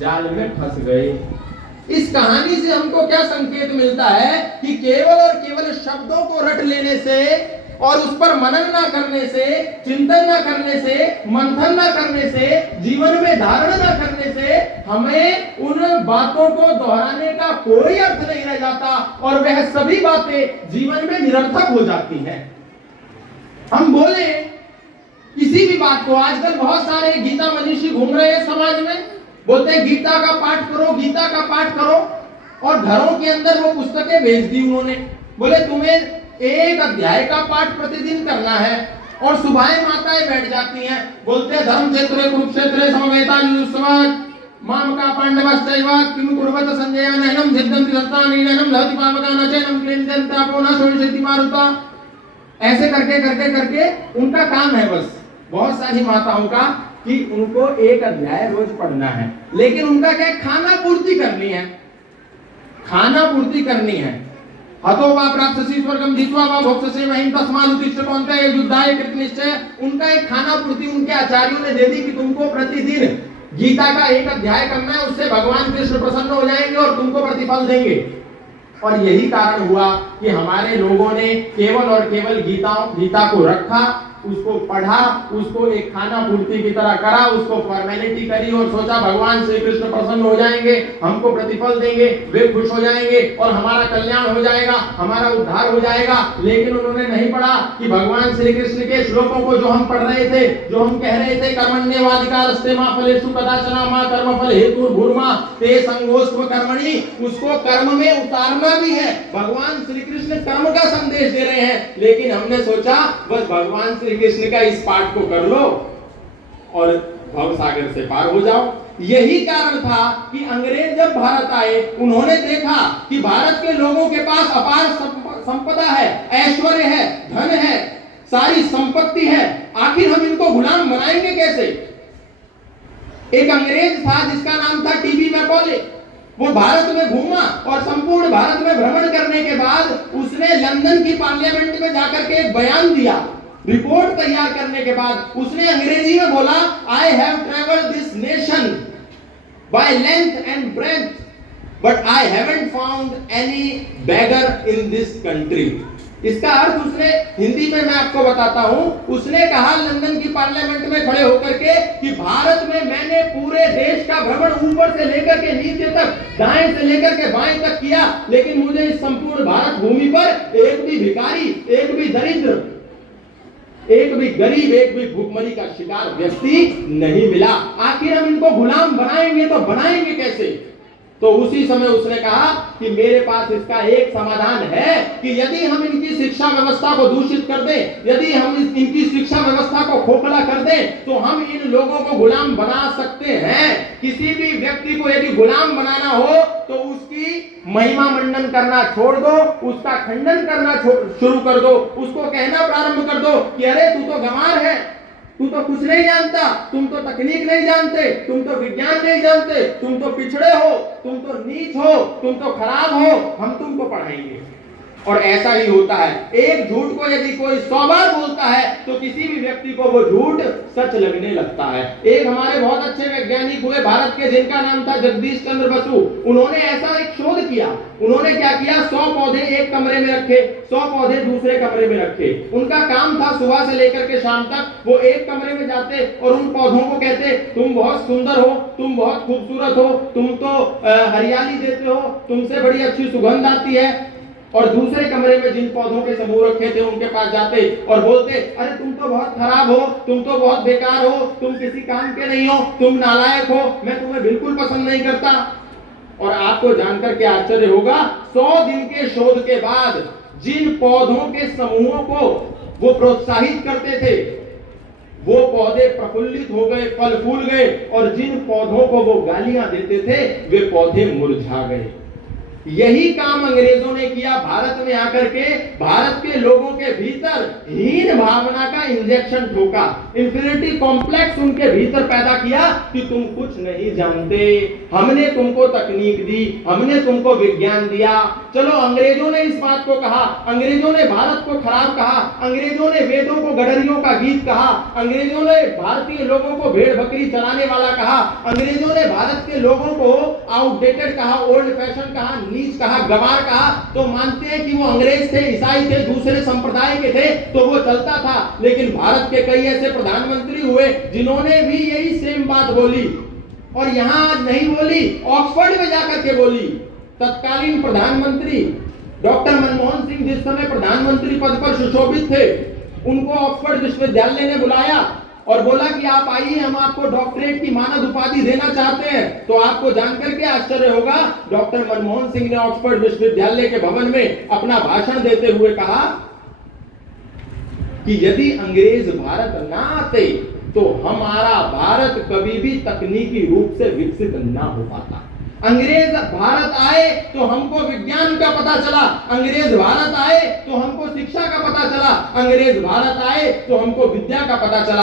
जाल में फंस गए। इस कहानी से हमको क्या संकेत मिलता है कि केवल और केवल शब्दों को रट लेने से और उस पर मनन ना करने से, चिंतन ना करने से, मंथन ना करने से, जीवन में धारण ना करने से हमें उन बातों को दोहराने का कोई अर्थ नहीं रह जाता और वह सभी बातें जीवन में निरर्थक हो जाती हैं। हम बोले किसी भी बात को, आजकल बहुत सारे गीता मनीषी घूम रहे हैं समाज में, बोलते हैं गीता का पाठ करो, गीता का पाठ करो, और घरों के अंदर वो पुस्तकें भेज दी उन्होंने। बोले तुम्हें एक अध्याय का पाठ प्रतिदिन करना है, और सुबह माताएं बैठ जाती हैं, बोलते हैं धर्म क्षेत्र कुरुक्षेत्र समवेतायुष्मात् मामका पांडवश्चैव किम कुर्वत संजय नैनम सिद्धंति सत्तानि नैनम लहति पावका न चैनम क्लेन्दन्ति आपो न शोषयति मारुता। ऐसे करके करके करके उनका काम है बस, बहुत सारी माताओं का, कि उनको एक अध्याय रोज पढ़ना है, लेकिन उनका क्या, खाना पूर्ति करनी है, खाना पूर्ति करनी है। हतो वा प्राप्स्यसि स्वर्गम जित्वा वा भोक्ष्यसे महीम तस्मात् उत्तिष्ठ कौन्तेय युद्धाय कृतनिश्चय। उनका एक खाना पूर्ति उनके आचार्यों ने दे दी कि तुमको प्रतिदिन गीता का एक अध्याय करना है, उससे भगवान कृष्ण प्रसन्न हो जाएंगे और तुमको प्रतिफल देंगे। और यही कारण हुआ कि हमारे लोगों ने केवल और केवल गीता को रखा, उसको पढ़ा, उसको एक खाना पूर्ति की तरह करा, उसको फॉर्मेलिटी करी और सोचा भगवान श्री कृष्ण प्रसन्न हो जाएंगे, हमको प्रतिफल देंगे, वे खुश हो जाएंगे और हमारा कल्याण हो जाएगा, हमारा उद्धार हो जाएगा। लेकिन उन्होंने नहीं पढ़ा कि भगवान श्री कृष्ण के श्लोकों को जो हम पढ़ रहे थे, जो हम कह रहे थे, कर्मण्येवाधिकारस्ते मा फलेषु कदाचन मा कर्मफल हेतुर्भूर्मा ते संगोस्त्व कर्मणि, उसको कर्म में उतारना भी है। भगवान श्री कृष्ण कर्म का संदेश दे रहे हैं, लेकिन हमने सोचा बस भगवान श्री कृष्ण का इस पाठ को कर लो और भव सागर से पार हो जाओ। यही कारण था कि अंग्रेज जब भारत आए, उन्होंने देखा कि भारत के लोगों के पास अपार संपदा है, ऐश्वर्य है, धन है, सारी संपत्ति है, आखिर हम इनको गुलाम बनाएंगे कैसे। एक अंग्रेज था जिसका नाम था टीबी मैकॉले, वो भारत में घूमा और संपूर्ण भारत में भ्रमण करने के बाद उसने लंदन की पार्लियामेंट में जाकर के एक बयान दिया। रिपोर्ट तैयार करने के बाद उसने अंग्रेजी में बोला, I have travelled this nation by length and breadth but I haven't found any beggar in this country. इसका अर्थ उसने हिंदी में मैं आपको बताता हूं, उसने कहा लंदन की पार्लियामेंट में खड़े होकर के कि भारत में मैंने पूरे देश का भ्रमण ऊपर से लेकर के नीचे तक, दाएं से लेकर के बाएं तक किया, लेकिन मुझे इस संपूर्ण भारत भूमि पर एक भी भिखारी, एक भी दरिद्र, एक भी गरीब, एक भी भूखमरी का शिकार व्यक्ति नहीं मिला। आखिर हम इनको गुलाम बनाएंगे तो बनाएंगे कैसे। तो उसी समय उसने कहा कि मेरे पास इसका एक समाधान है कि यदि हम इनकी शिक्षा व्यवस्था को दूषित कर दें, यदि हम इनकी शिक्षा व्यवस्था को खोखला कर दें, तो हम इन लोगों को गुलाम बना सकते हैं। किसी भी व्यक्ति को यदि गुलाम बनाना हो तो उसकी महिमा मंडन करना छोड़ दो, उसका खंडन करना शुरू कर दो, उसको कहना प्रारंभ कर दो कि अरे तू तो गंवार है, तू तो कुछ नहीं जानता, तुम तो तकनीक नहीं जानते, तुम तो विज्ञान नहीं जानते, तुम तो पिछड़े हो, तुम तो नीच हो, तुम तो खराब हो, हम तुमको पढ़ाएंगे। और ऐसा ही होता है, एक झूठ को यदि कोई 100 बार बोलता है तो किसी भी व्यक्ति को वो झूठ सच लगने लगता है। एक हमारे बहुत अच्छे वैज्ञानिक हुए भारत के, जिनका नाम था जगदीश चंद्र बसु। उन्होंने ऐसा एक शोध किया। उन्होंने क्या किया, 100 पौधे एक कमरे में रखे, 100 पौधे दूसरे कमरे में रखे। उनका काम था सुबह से लेकर के शाम तक वो एक कमरे में जाते और उन पौधों को कहते, तुम बहुत सुंदर हो, तुम बहुत खूबसूरत हो, तुम तो हरियाली देते हो, तुमसे बड़ी अच्छी सुगंध आती है। और दूसरे कमरे में जिन पौधों के समूह रखे थे उनके पास जाते और बोलते, अरे तुम तो बहुत खराब हो, तुम तो बहुत बेकार हो, तुम किसी काम के नहीं हो, तुम नालायक हो, मैं तुम्हें बिल्कुल पसंद नहीं करता। और आपको जानकर के आश्चर्य होगा, 100 दिन के शोध के बाद जिन पौधों के समूहों को वो प्रोत्साहित करते थे, वो पौधे प्रफुल्लित हो गए, फल फूल गए, और जिन पौधों को वो गालियां देते थे वे पौधे मुरझा गए। यही काम अंग्रेजों ने किया भारत में आकर के, भारत के लोगों के भीतर हीन भावना का इंजेक्शन ठोका, इंफीरियरिटी कॉम्प्लेक्स उनके भीतर पैदा किया कि तुम कुछ नहीं जानते, हमने तुमको तकनीक दी, हमने तुमको विज्ञान दिया। चलो अंग्रेजों ने इस बात को कहा, अंग्रेजों ने भारत को खराब कहा, अंग्रेजों ने वेदों को गडरियों का गीत कहा, अंग्रेजों ने भारतीय लोगों को भेड़ बकरी चलाने वाला कहा, अंग्रेजों ने भारत के लोगों को आउटडेटेड कहा, ओल्ड फैशन कहा, नीच कहा, गवार कहा। तो मानते हैं कि वो अंग्रेज थे, ईसाई थे, दूसरे संप्रदाय के थे, तो वो चलता था। लेकिन भारत के कई ऐसे प्रधानमंत्री हुए जिन्होंने भी यही सेम बात बोली, और यहां आज नहीं बोली, ऑक्सफोर्ड में जाकर के बोली। तत्कालीन प्रधानमंत्री डॉक्टर मनमोहन सिंह जिस समय प्रधानमंत्री पद पर सुशोभित थे, उनको ऑक्सफोर्ड विश्वविद्यालय ने बुलाया और बोला कि आप आइए, हम आपको डॉक्टरेट की मानद उपाधि देना चाहते हैं। तो आपको जानकर के आश्चर्य होगा, डॉक्टर मनमोहन सिंह ने ऑक्सफोर्ड विश्वविद्यालय के भवन में अपना भाषण देते हुए कहा कि यदि अंग्रेज भारत ना आते तो हमारा भारत कभी भी तकनीकी रूप से विकसित ना हो पाता। अंग्रेज भारत आए तो हमको विज्ञान का पता चला, अंग्रेज भारत आए तो हमको शिक्षा का पता चला, अंग्रेज भारत आए तो हमको विद्या का पता चला।